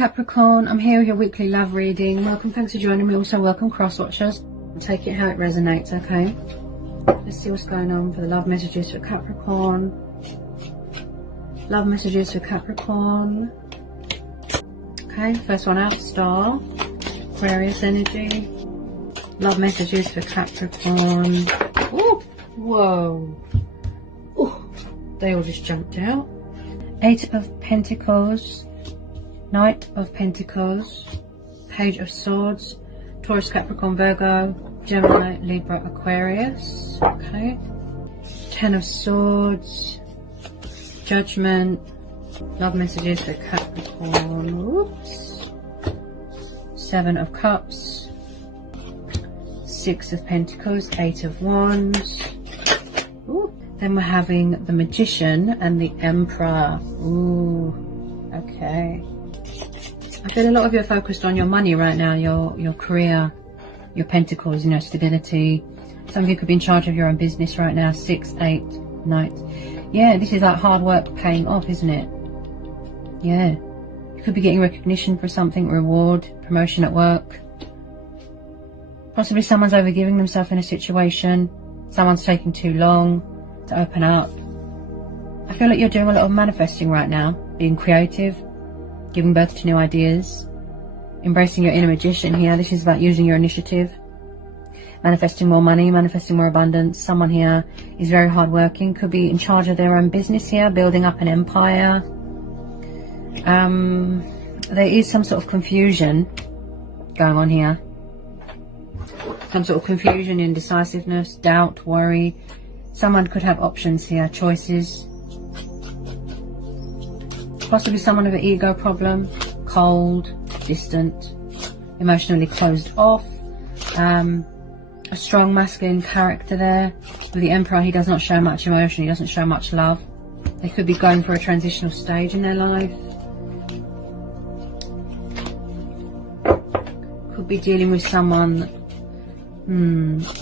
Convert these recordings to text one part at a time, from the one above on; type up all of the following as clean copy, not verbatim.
Capricorn, I'm here with your weekly love reading. Welcome, thanks for joining me. Also welcome cross watchers. Take it how it resonates, okay? Let's see what's going on for the love messages for Capricorn. Love messages for Capricorn. Okay, first one out, Star. Aquarius energy. Love messages for Capricorn. Ooh, whoa. Ooh, they all just jumped out. 8 of Pentacles. Knight of Pentacles. Page of Swords. Taurus, Capricorn, Virgo, Gemini, Libra, Aquarius. Okay. 10 of Swords. Judgment. Love messages for Capricorn. Oops. 7 of Cups. 6 of Pentacles. 8 of Wands. Ooh. Then we're having the Magician and the Emperor. Ooh. Okay. I feel a lot of you are focused on your money right now, your career, your pentacles, you know, stability. Some of you could be in charge of your own business right now. 6, 8, Knight. Yeah, this is like hard work paying off, isn't it? Yeah. You could be getting recognition for something, reward, promotion at work. Possibly someone's overgiving themselves in a situation. Someone's taking too long to open up. I feel like you're doing a lot of manifesting right now, being creative, giving birth to new ideas, embracing your inner magician here. This is about using your initiative, manifesting more money, manifesting more abundance. Someone here is very hardworking, could be in charge of their own business here, building up an empire. There is some sort of confusion going on here. Some sort of confusion, indecisiveness, doubt, worry. Someone could have options here, choices. Possibly someone with an ego problem, cold, distant, emotionally closed off. A strong masculine character there. With the Emperor, he does not show much emotion, he doesn't show much love. They could be going for a transitional stage in their life. Could be dealing with someone,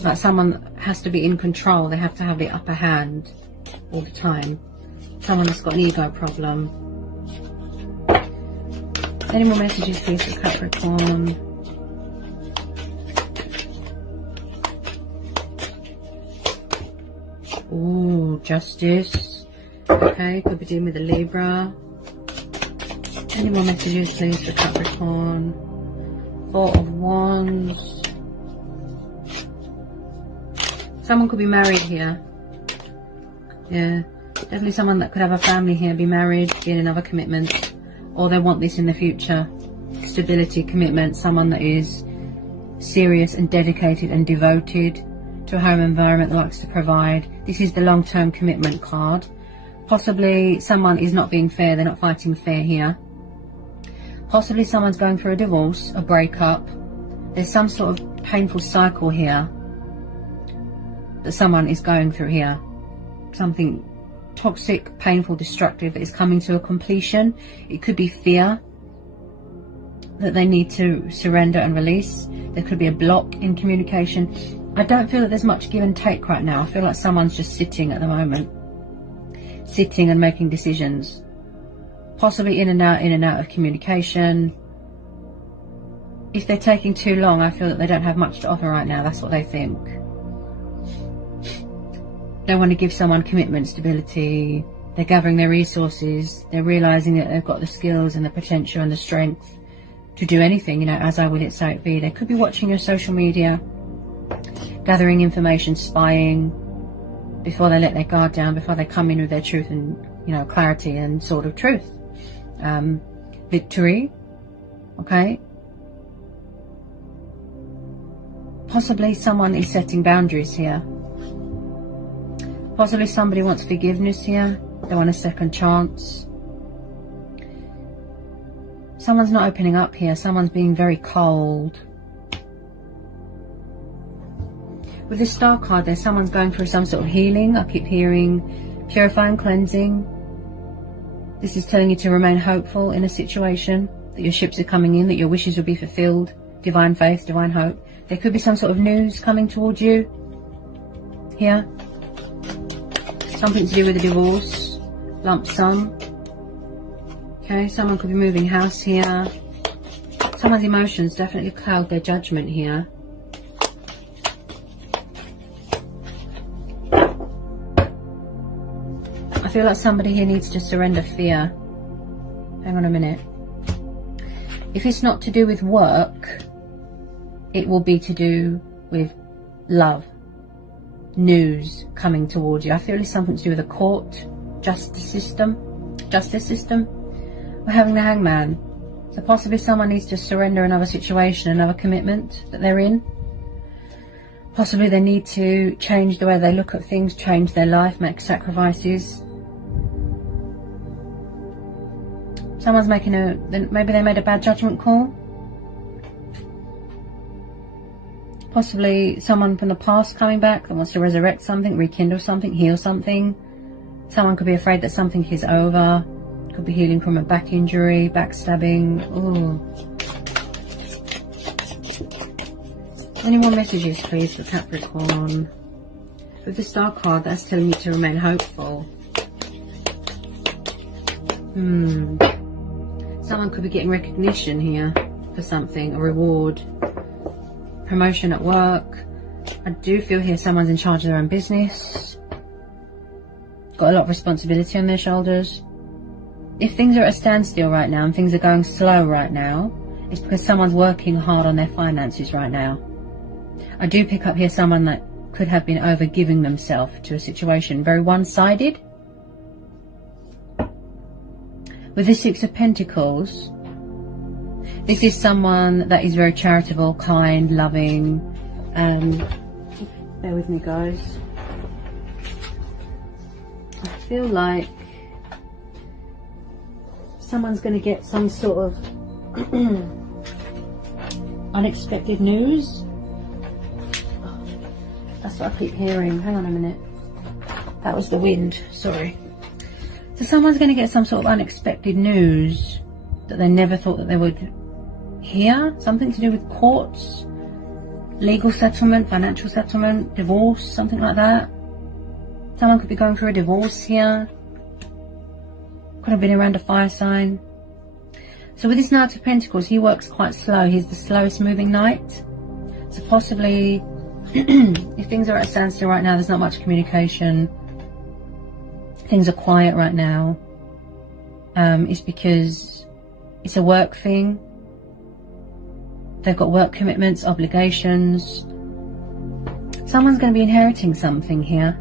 like someone has to be in control. They have to have the upper hand all the time. Someone that's got an ego problem. Any more messages please for Capricorn? Ooh, Justice. Okay, could be dealing with a Libra. Any more messages please for Capricorn? 4 of Wands. Someone could be married here. Yeah, definitely someone that could have a family here, be married, be in another commitment. Or they want this in the future. Stability, commitment, someone that is serious and dedicated and devoted to a home environment that likes to provide. This is the long-term commitment card. Possibly someone is not being fair, they're not fighting fair here. Possibly someone's going for a divorce, a breakup. There's some sort of painful cycle here that someone is going through here. Something toxic, painful, destructive is coming to a completion. It could be fear that they need to surrender and release. There could be a block in communication. I don't feel that there's much give and take right now. I feel like someone's just sitting at the moment, sitting and making decisions, possibly in and out of communication. If they're taking too long, I feel that they don't have much to offer right now. That's what they think. Don't want to give someone commitment, stability. They're gathering their resources. They're realizing that they've got the skills and the potential and the strength to do anything, you know, as I will it, so it be. They could be watching your social media, gathering information, spying, before they let their guard down, before they come in with their truth and, you know, clarity and sort of truth. Victory. Okay. Possibly someone is setting boundaries here. Possibly somebody wants forgiveness here. They want a second chance. Someone's not opening up here. Someone's being very cold. With this Star card there, someone's going through some sort of healing. I keep hearing purifying, cleansing. This is telling you to remain hopeful in a situation, that your ships are coming in, that your wishes will be fulfilled. Divine faith, divine hope. There could be some sort of news coming towards you here. Something to do with a divorce, lump sum. Okay, someone could be moving house here. Someone's emotions definitely cloud their judgment here. I feel like somebody here needs to surrender fear. Hang on a minute. If it's not to do with work, it will be to do with love, news coming towards you. I feel it's something to do with the court, justice system. We're having the Hangman. So possibly someone needs to surrender another situation, another commitment that they're in. Possibly they need to change the way they look at things, change their life, make sacrifices. Someone's making maybe they made a bad judgment call. Possibly someone from the past coming back that wants to resurrect something, rekindle something, heal something. Someone could be afraid that something is over. Could be healing from a back injury, backstabbing. Ooh. Any more messages, please, for Capricorn? With the Star card, that's telling you to remain hopeful. Someone could be getting recognition here for something, a reward, promotion at work. I do feel here someone's in charge of their own business. Got a lot of responsibility on their shoulders. If things are at a standstill right now and things are going slow right now, it's because someone's working hard on their finances right now. I do pick up here someone that could have been over-giving themselves to a situation, very one-sided. With the Six of Pentacles, this is someone that is very charitable, kind, loving. Bear with me, guys. I feel like someone's going to get some sort of unexpected news. That's what I keep hearing. Hang on a minute. That was the wind. Sorry. So someone's going to get some sort of unexpected news that they never thought that they would hear. Something to do with courts, legal settlement, financial settlement, divorce, something like that. Someone could be going through a divorce here. Could have been around a fire sign. So with this Knight of Pentacles, he works quite slow. He's the slowest moving knight. So possibly, if things are at a standstill right now, there's not much communication. Things are quiet right now. It's because it's a work thing. They've got work commitments, obligations. Someone's going to be inheriting something here.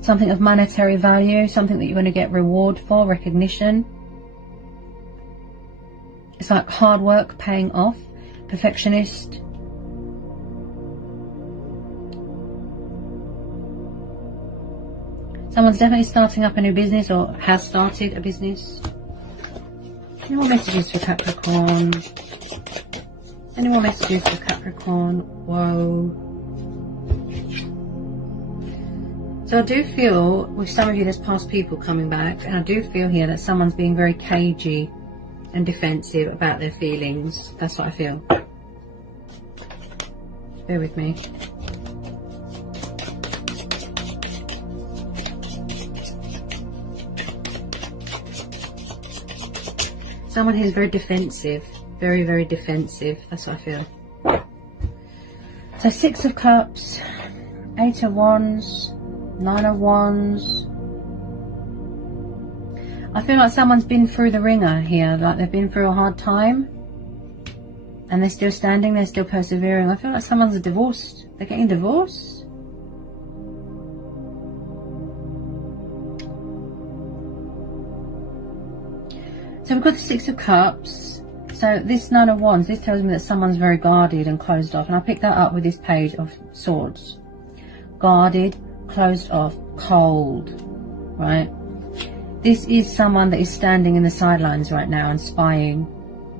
Something of monetary value, something that you're going to get reward for, recognition. It's like hard work paying off, perfectionist. Someone's definitely starting up a new business or has started a business. Any more messages for Capricorn? Any more messages for Capricorn? Whoa. So I do feel, with some of you, there's past people coming back, and I do feel here that someone's being very cagey and defensive about their feelings. That's what I feel. Bear with me. Someone who's very defensive. Very, very defensive. That's what I feel. So 6 of Cups, 8 of Wands, 9 of Wands. I feel like someone's been through the ringer here, like they've been through a hard time and they're still standing, they're still persevering. I feel like someone's divorced. They're getting divorced. So we've got the 6 of Cups. So this 9 of Wands, this tells me that someone's very guarded and closed off. And I picked that up with this Page of Swords. Guarded, closed off, cold, right? This is someone that is standing in the sidelines right now and spying.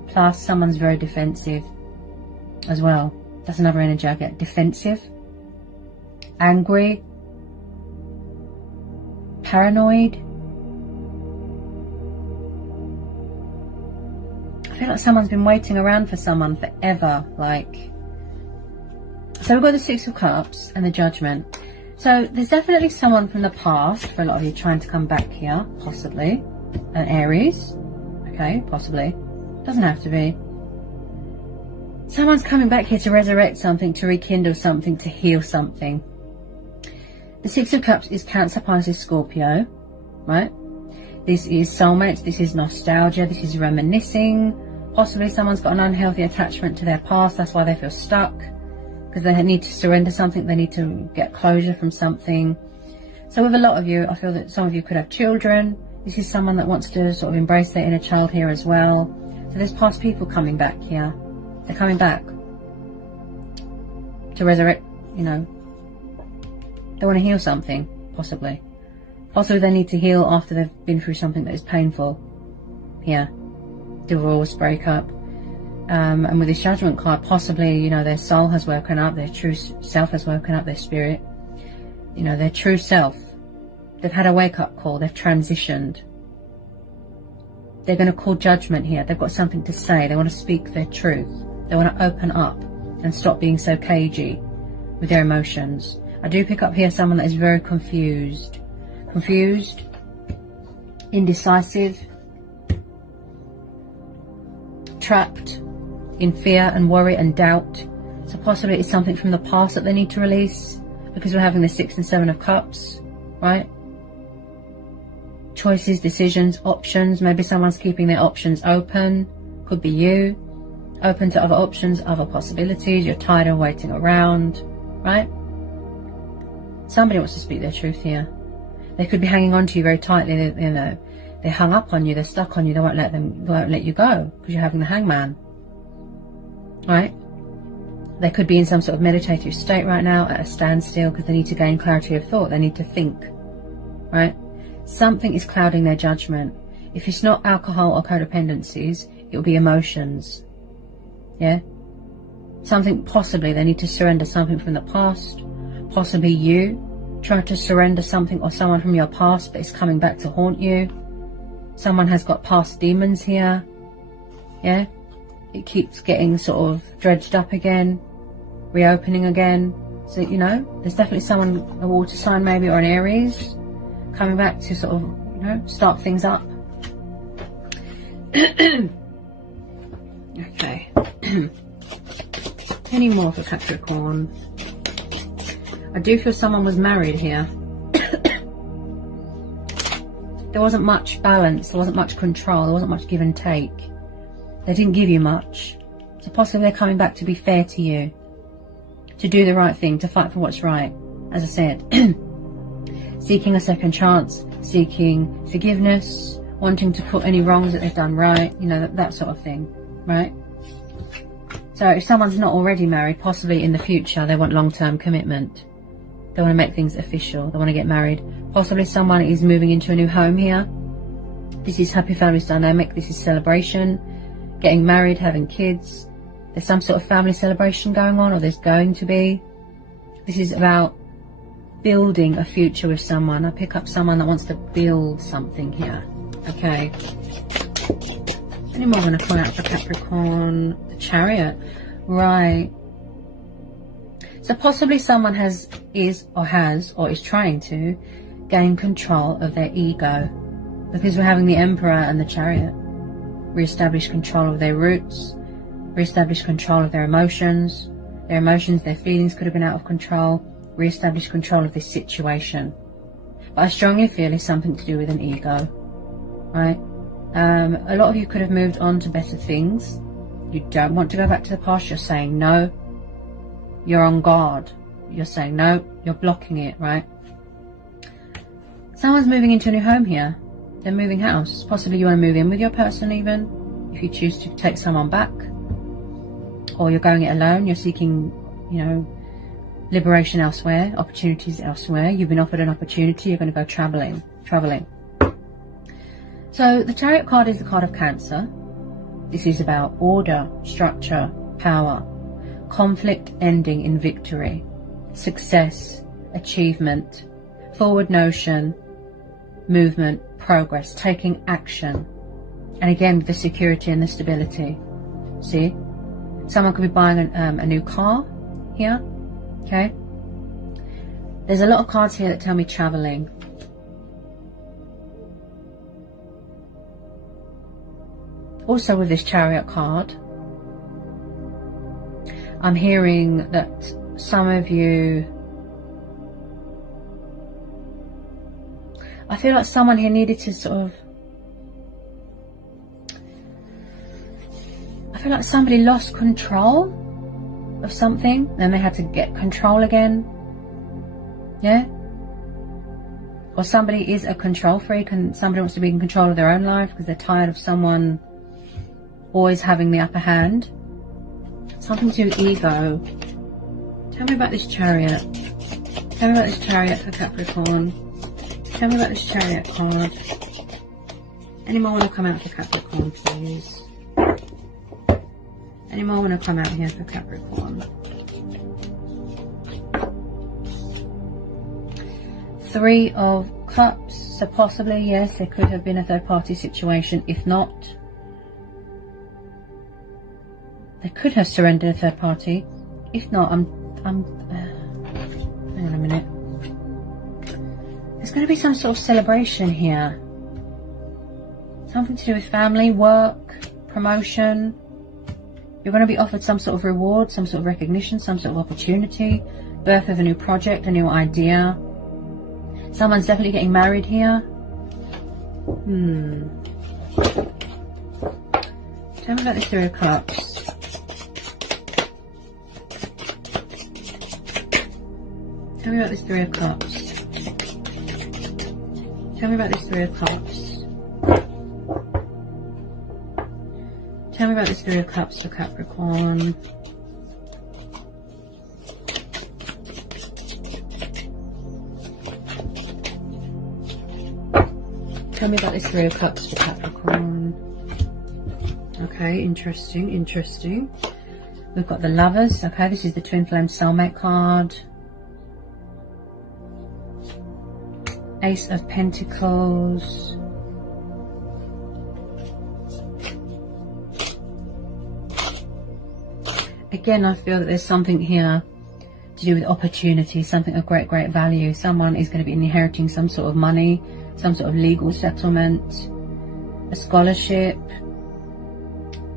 Plus, someone's very defensive as well. That's another energy I get. Defensive, angry, paranoid. I feel like someone's been waiting around for someone forever, like. So we've got the 6 of Cups and the Judgment. So there's definitely someone from the past, for a lot of you, trying to come back here, possibly. An Aries. Okay, possibly. Doesn't have to be. Someone's coming back here to resurrect something, to rekindle something, to heal something. The Six of Cups is Cancer, Pisces, Scorpio, right? This is soulmates, this is nostalgia, this is reminiscing. Possibly someone's got an unhealthy attachment to their past, that's why they feel stuck. Because they need to surrender something, they need to get closure from something. So with a lot of you, I feel that some of you could have children. This is someone that wants to sort of embrace their inner child here as well. So there's past people coming back here. They're coming back to resurrect, you know. They want to heal something, possibly. Possibly they need to heal after they've been through something that is painful. Here. Divorce, breakup. And with this Judgment card, possibly, you know, their soul has woken up, their true self has woken up, their spirit. You know, their true self. They've had a wake-up call, they've transitioned. They're going to call judgment here. They've got something to say. They want to speak their truth. They want to open up and stop being so cagey with their emotions. I do pick up here someone that is very confused. Confused, indecisive, trapped in fear and worry and doubt. So possibly it's something from the past that they need to release, because we're having the 6 and 7 of Cups, right? Choices, decisions, options. Maybe someone's keeping their options open. Could be you. Open to other options, other possibilities. You're tired of waiting around, right? Somebody wants to speak their truth here. They could be hanging on to you very tightly. You know, they're hung up on you. They're stuck on you. They won't let you go because you're having the Hangman, right? They could be in some sort of meditative state right now, at a standstill, because they need to gain clarity of thought. They need to think, right? Something is clouding their judgment. If it's not alcohol or codependencies, it will be emotions. Yeah? Something, possibly they need to surrender something from the past. Possibly you try to surrender something or someone from your past, but it's coming back to haunt you. Someone has got past demons here. Yeah? It keeps getting sort of dredged up again, reopening again. So, you know, there's definitely someone, a water sign maybe, or an Aries, coming back to sort of, you know, start things up. Okay. Any more for Capricorn? I do feel someone was married here. There wasn't much balance, there wasn't much control, there wasn't much give and take. They didn't give you much. So possibly they're coming back to be fair to you, to do the right thing, to fight for what's right. As I said, seeking a second chance, seeking forgiveness, wanting to put any wrongs that they've done right, you know, that sort of thing, right? So if someone's not already married, possibly in the future they want long-term commitment. They want to make things official, they want to get married. Possibly someone is moving into a new home here. This is happy families dynamic, this is celebration, getting married, having kids. There's some sort of family celebration going on, or there's going to be. This is about building a future with someone. I pick up someone that wants to build something here. Okay. Any more I'm going to call out for Capricorn? The Chariot. Right. So possibly someone is trying to gain control of their ego, because we're having the Emperor and the Chariot. Re-establish control of their roots, re-establish control of their emotions. Their feelings could have been out of control. Re-establish control of this situation. But I strongly feel it's something to do with an ego, right? A lot of you could have moved on to better things. You don't want to go back to the past. You're saying no. You're on guard. You're saying no. You're blocking it, right? Someone's moving into a new home here. They're moving house. Possibly you want to move in with your person even, if you choose to take someone back. Or you're going it alone. You're seeking, you know, liberation elsewhere, opportunities elsewhere. You've been offered an opportunity. You're going to go traveling. So the Chariot card is the card of Cancer. This is about order, structure, power, conflict ending in victory, success, achievement, forward notion, movement, progress, taking action. And again, with the security and the stability. See? Someone could be buying a new car here. Okay? There's a lot of cards here that tell me traveling. Also with this Chariot card, I'm hearing that some of you, I feel like someone here needed to sort of, I feel like somebody lost control of something and they had to get control again. Yeah? Or somebody is a control freak and somebody wants to be in control of their own life because they're tired of someone always having the upper hand. Something to do with ego. Tell me about this Chariot. Tell me about this Chariot for Capricorn. Tell me about this Chariot card. Any more want to come out for Capricorn, please? Any more want to come out here for Capricorn? Three of Cups. So possibly, yes, there could have been a third party situation. If not, they could have surrendered a third party. If not, hang on a minute. There's going to be some sort of celebration here. Something to do with family, work, promotion. You're going to be offered some sort of reward, some sort of recognition, some sort of opportunity. Birth of a new project, a new idea. Someone's definitely getting married here. Tell me about this Three of Cups. Tell me about this Three of Cups. Tell me about this Three of Cups. Tell me about this Three of Cups for Capricorn. Tell me about this Three of Cups for Capricorn. Okay, interesting, interesting. We've got the Lovers. Okay, this is the Twin Flame Soulmate card. Ace of Pentacles. Again, I feel that there's something here to do with opportunity, something of great, great value. Someone is going to be inheriting some sort of money, some sort of legal settlement, a scholarship.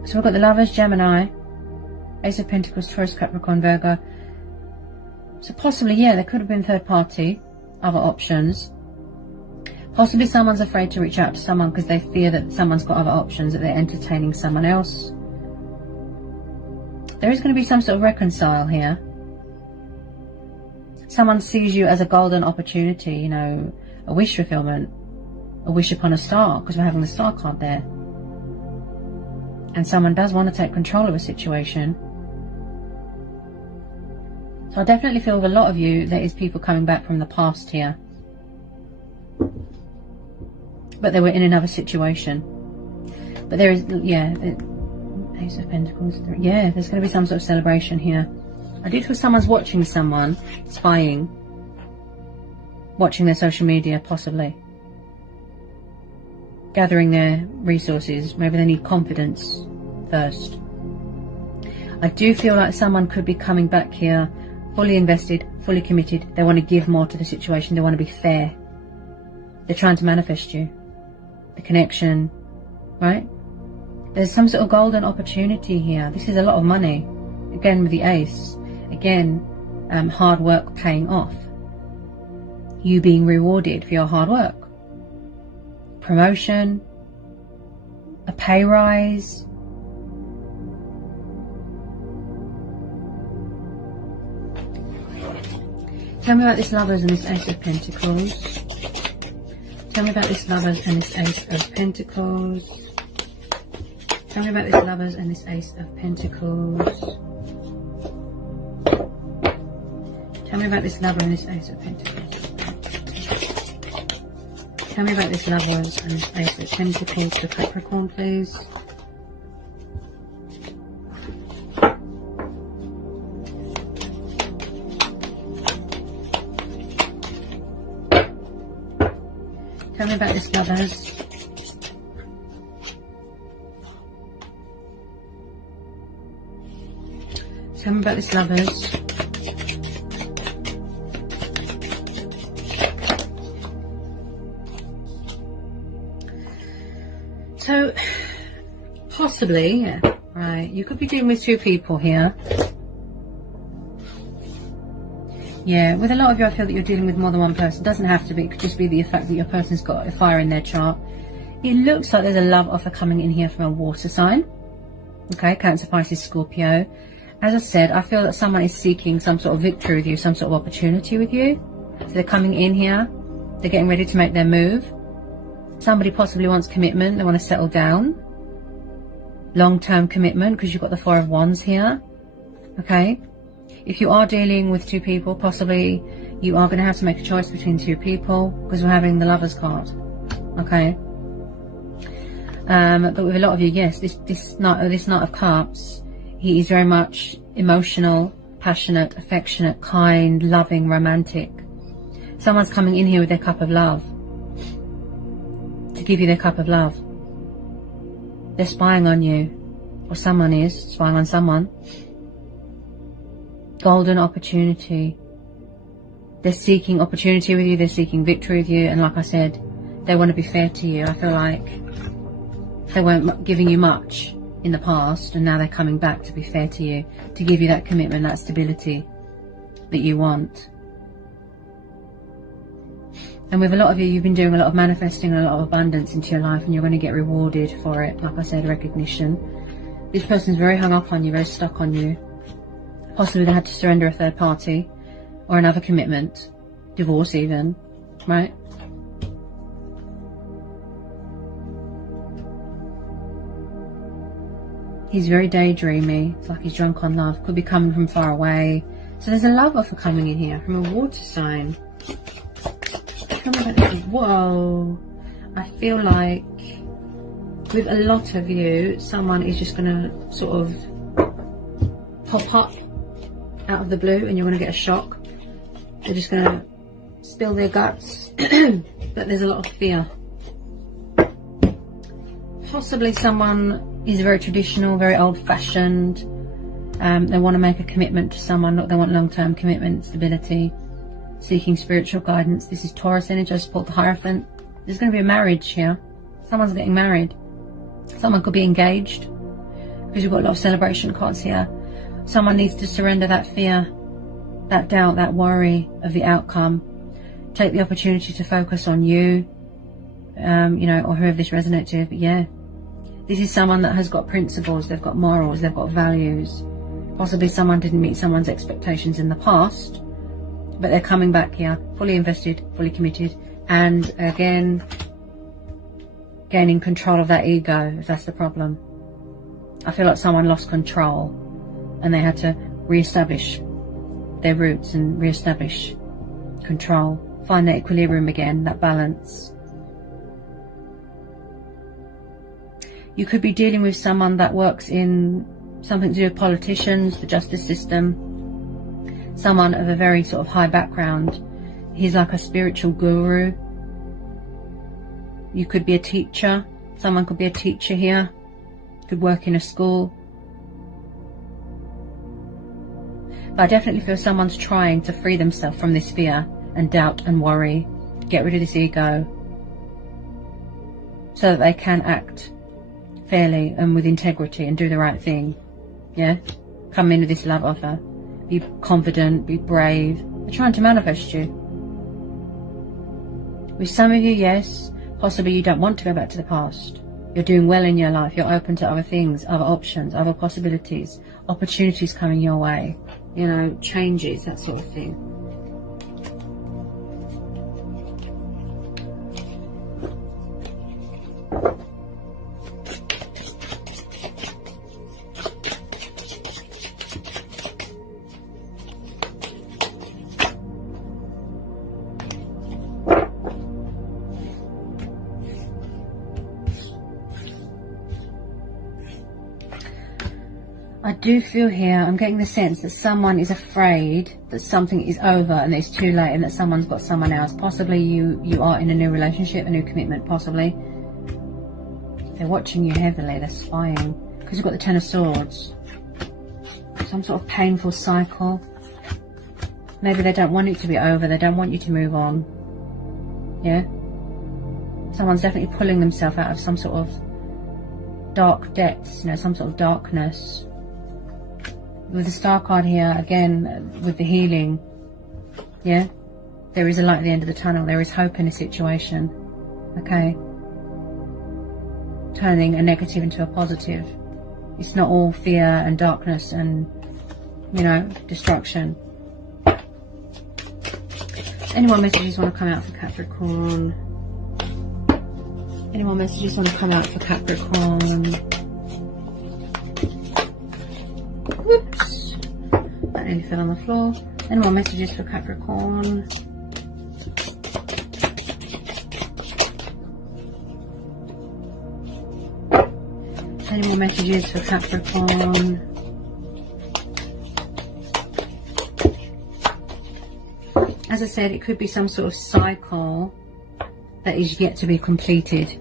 So we've got the Lovers, Gemini, Ace of Pentacles, Taurus, Capricorn, Virgo. So possibly, yeah, there could have been third party, other options. Possibly someone's afraid to reach out to someone because they fear that someone's got other options, that they're entertaining someone else. There is going to be some sort of reconcile here. Someone sees you as a golden opportunity, you know, a wish fulfillment, a wish upon a star, because we're having the star card there. And someone does want to take control of a situation. So I definitely feel with a lot of you, there is people coming back from the past here. But they were in another situation. But there is, yeah, Ace of Pentacles. Yeah, there's going to be some sort of celebration here. I do feel someone's watching someone, spying, watching their social media, possibly. Gathering their resources. Maybe they need confidence first. I do feel like someone could be coming back here, fully invested, fully committed. They want to give more to the situation. They want to be fair. They're trying to manifest you. The connection, right? There's some sort of golden opportunity here. This is a lot of money. Again with the Ace. Again, hard work paying off. You being rewarded for your hard work. Promotion. A pay rise. Tell me about this Lovers and this Ace of Pentacles. Tell me about this Lovers and this Ace of Pentacles. Tell me about this Lovers and this Ace of Pentacles. Tell me about this Lover and this Ace of Pentacles. Tell me about this Lovers and this Ace of Pentacles for Capricorn, please. Tell me about this Lovers. Tell me about this Lovers. So, possibly, yeah, right, you could be dealing with two people here. Yeah, with a lot of you, I feel that you're dealing with more than one person. It doesn't have to be. It could just be the fact that your person's got a fire in their chart. It looks like there's a love offer coming in here from a water sign. Okay, Cancer, Pisces, Scorpio. As I said, I feel that someone is seeking some sort of victory with you, some sort of opportunity with you. So they're coming in here. They're getting ready to make their move. Somebody possibly wants commitment. They want to settle down. Long-term commitment, because you've got the Four of Wands here. Okay. If you are dealing with two people, possibly you are going to have to make a choice between two people, because we're having the Lovers card. Okay. But with a lot of you, yes, this Knight of Cups, he is very much emotional, passionate, affectionate, kind, loving, romantic. Someone's coming in here with their cup of love, to give you their cup of love. They're spying on you, or someone is spying on someone. Golden opportunity. They're seeking opportunity with you, they're seeking victory with you, and like I said, they want to be fair to you. I feel like they weren't giving you much in the past, and now they're coming back to be fair to you, to give you that commitment, that stability that you want. And with a lot of you, you've been doing a lot of manifesting, a lot of abundance into your life, and you're going to get rewarded for it. Like I said, recognition. This person's very hung up on you, very stuck on you. Possibly they had to surrender a third party, or another commitment, divorce even, right? He's very daydreamy. It's like he's drunk on love. Could be coming from far away. So there's a love offer coming in here from a water sign. Whoa. I feel like with a lot of you, someone is just going to sort of pop up out of the blue, and you're going to get a shock. They're just going to spill their guts. But there's a lot of fear. Possibly someone is very traditional, very old-fashioned. They want to make a commitment to someone. They want long-term commitment, stability, seeking spiritual guidance. This is Taurus energy. I just pulled the Hierophant. There's going to be a marriage here. Someone's getting married. Someone could be engaged, because you've got a lot of celebration cards here. Someone needs to surrender that fear, that doubt, that worry of the outcome. Take the opportunity to focus on you, you know, or whoever this resonates with. But yeah, this is someone that has got principles, they've got morals, they've got values. Possibly someone didn't meet someone's expectations in the past, but they're coming back here, fully invested, fully committed, and again, gaining control of that ego, if that's the problem. I feel like someone lost control, and they had to re-establish their roots and re-establish control, find that equilibrium again, that balance. You could be dealing with someone that works in something to do with politicians, the justice system, someone of a very sort of high background. He's like a spiritual guru. You could be a teacher. Someone could be a teacher here. Could work in a school. But I definitely feel someone's trying to free themselves from this fear and doubt and worry. Get rid of this ego, so that they can act fairly and with integrity and do the right thing. Yeah? Come in with this love offer. Be confident, be brave. They're trying to manifest you. With some of you, yes, possibly you don't want to go back to the past. You're doing well in your life. You're open to other things, other options, other possibilities, opportunities coming your way. You know, changes, that sort of thing. I do feel here, I'm getting the sense that someone is afraid that something is over and it's too late, and that someone's got someone else. Possibly you are in a new relationship, a new commitment, possibly. They're watching you heavily, they're spying. Because you've got the Ten of Swords. Some sort of painful cycle. Maybe they don't want it to be over, they don't want you to move on. Yeah? Someone's definitely pulling themselves out of some sort of dark depths, you know, some sort of darkness. With the Star card here, again, with the healing, Yeah, there is a light at the end of the tunnel. There is hope in a situation. Okay, turning a negative into a positive. It's not all fear and darkness and, you know, destruction. Any more messages want to come out for Capricorn? Any more messages want to come out for Capricorn? Whoops. That nearly fell on the floor. Any more messages for Capricorn? Any more messages for Capricorn? As I said, it could be some sort of cycle that is yet to be completed.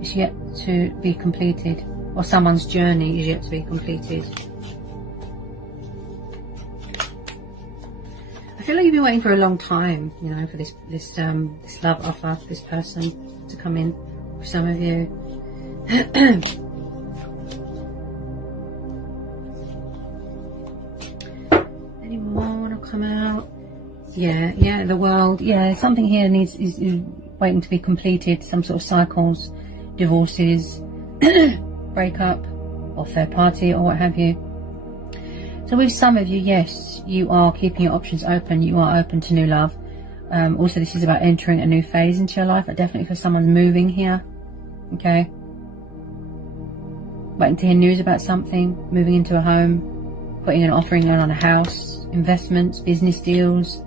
It's yet to be completed. Or someone's journey is yet to be completed. I feel like you've been waiting for a long time, you know, for this love offer, this person to come in for some of you. Any more want to come out? Yeah, the world. Yeah, something here is waiting to be completed. Some sort of cycles, divorces, breakup, or third party, or what have you. So with some of you, yes, you are keeping your options open. You are open to new love. Also, this is about entering a new phase into your life. But definitely for someone moving here. Okay. Waiting to hear news about something, moving into a home, putting an offering on a house, investments, business deals.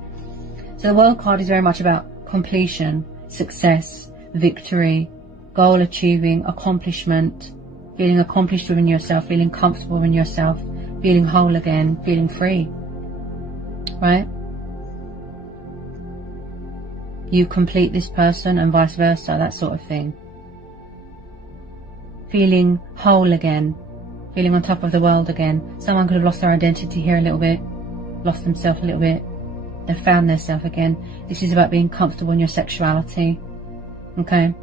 So the World card is very much about completion, success, victory, goal achieving, accomplishment, feeling accomplished within yourself, feeling comfortable within yourself, feeling whole again, feeling free, right? You complete this person and vice versa, that sort of thing. Feeling whole again, feeling on top of the world again. Someone could have lost their identity here a little bit, lost themselves a little bit. They've found themselves again. This is about being comfortable in your sexuality. Okay.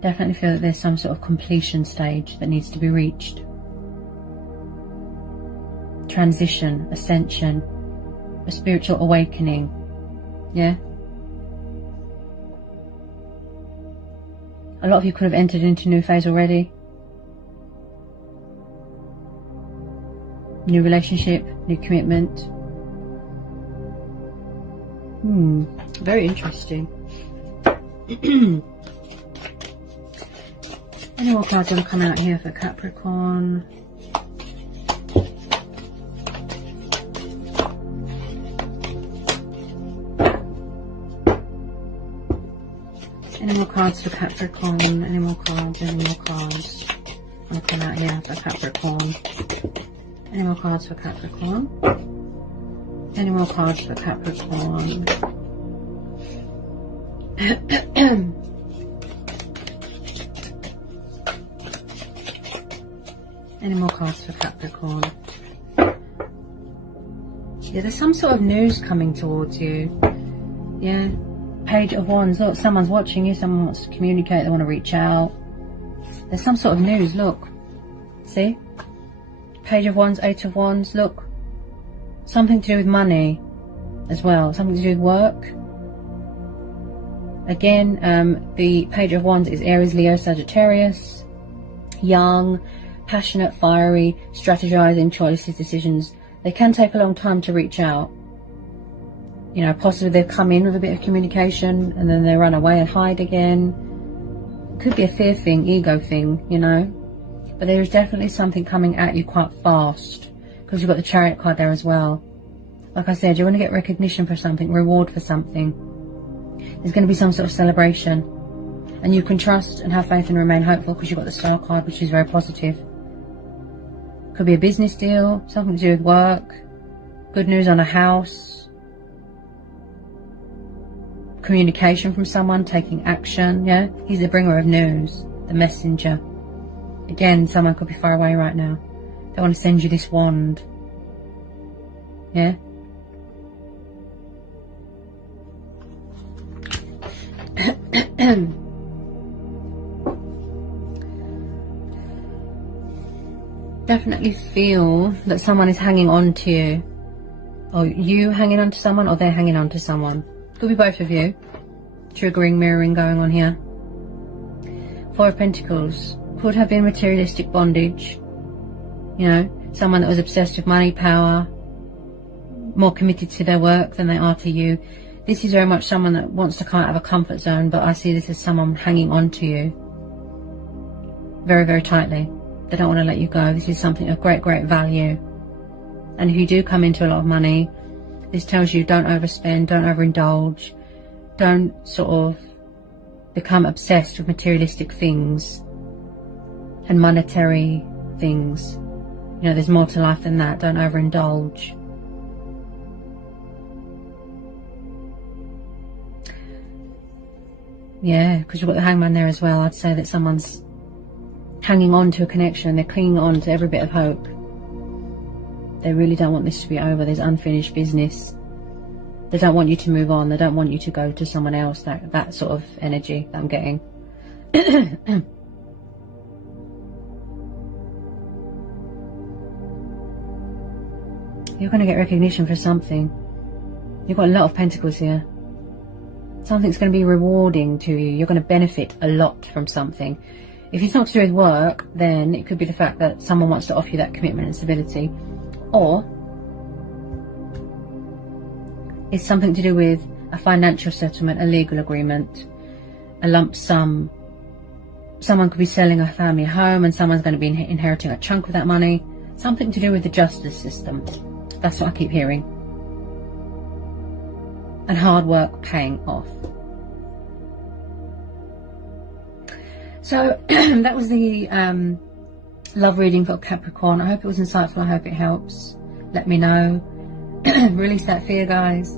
Definitely feel that there's some sort of completion stage that needs to be reached. Transition, ascension, a spiritual awakening. Yeah. A lot of you could have entered into a new phase already. New relationship, new commitment. Very interesting. Any more cards want to come out here for Capricorn? Any more cards for Capricorn? Any more cards? Any more cards? I'll come out here for Capricorn. Any more cards for Capricorn? Any more cards for Capricorn? Any more cards for Capricorn? Yeah, there's some sort of news coming towards you. Yeah. Page of Wands. Look, someone's watching you. Someone wants to communicate. They want to reach out. There's some sort of news. Look. See? Page of Wands, Eight of Wands. Look. Something to do with money as well. Something to do with work. Again, the Page of Wands is Aries, Leo, Sagittarius. Young, passionate, fiery, strategizing, choices, decisions. They can take a long time to reach out. You know, possibly they've come in with a bit of communication and then they run away and hide again. Could be a fear thing, ego thing, you know. But there is definitely something coming at you quite fast. Because you've got the Chariot card there as well. Like I said, you want to get recognition for something, reward for something. There's going to be some sort of celebration. And you can trust and have faith and remain hopeful because you've got the Star card, which is very positive. Could be a business deal, something to do with work. Good news on a house. Communication from someone, taking action, yeah? He's the bringer of news, the messenger. Again, someone could be far away right now. They want to send you this wand. Yeah? definitely feel that someone is hanging on to you. Or you hanging on to someone, or they're hanging on to someone. Could be both of you. Triggering, mirroring going on here. Four of Pentacles. Could have been materialistic bondage. You know, someone that was obsessed with money, power, more committed to their work than they are to you. This is very much someone that wants to come out of a comfort zone, but I see this as someone hanging on to you very, very tightly. They don't want to let you go. This is something of great, great value. And if you do come into a lot of money, this tells you don't overspend, don't overindulge, don't sort of become obsessed with materialistic things and monetary things. You know, there's more to life than that. Don't overindulge. Yeah, because you've got the Hangman there as well. I'd say that someone's hanging on to a connection. They're clinging on to every bit of hope. They really don't want this to be over. There's unfinished business. They don't want you to move on. They don't want you to go to someone else. That sort of energy that I'm getting. You're going to get recognition for something. You've got a lot of pentacles here. Something's going to be rewarding to you. You're going to benefit a lot from something. If it's not to do with work, then it could be the fact that someone wants to offer you that commitment and stability. Or it's something to do with a financial settlement, a legal agreement, a lump sum. Someone could be selling a family home and someone's going to be inheriting a chunk of that money. Something to do with the justice system. That's what I keep hearing. And hard work paying off. So that was the love reading for Capricorn. I hope it was insightful. I hope it helps. Let me know. Release that fear, guys.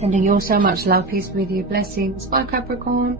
Sending you all so much love, peace with you. Blessings. Bye, Capricorn.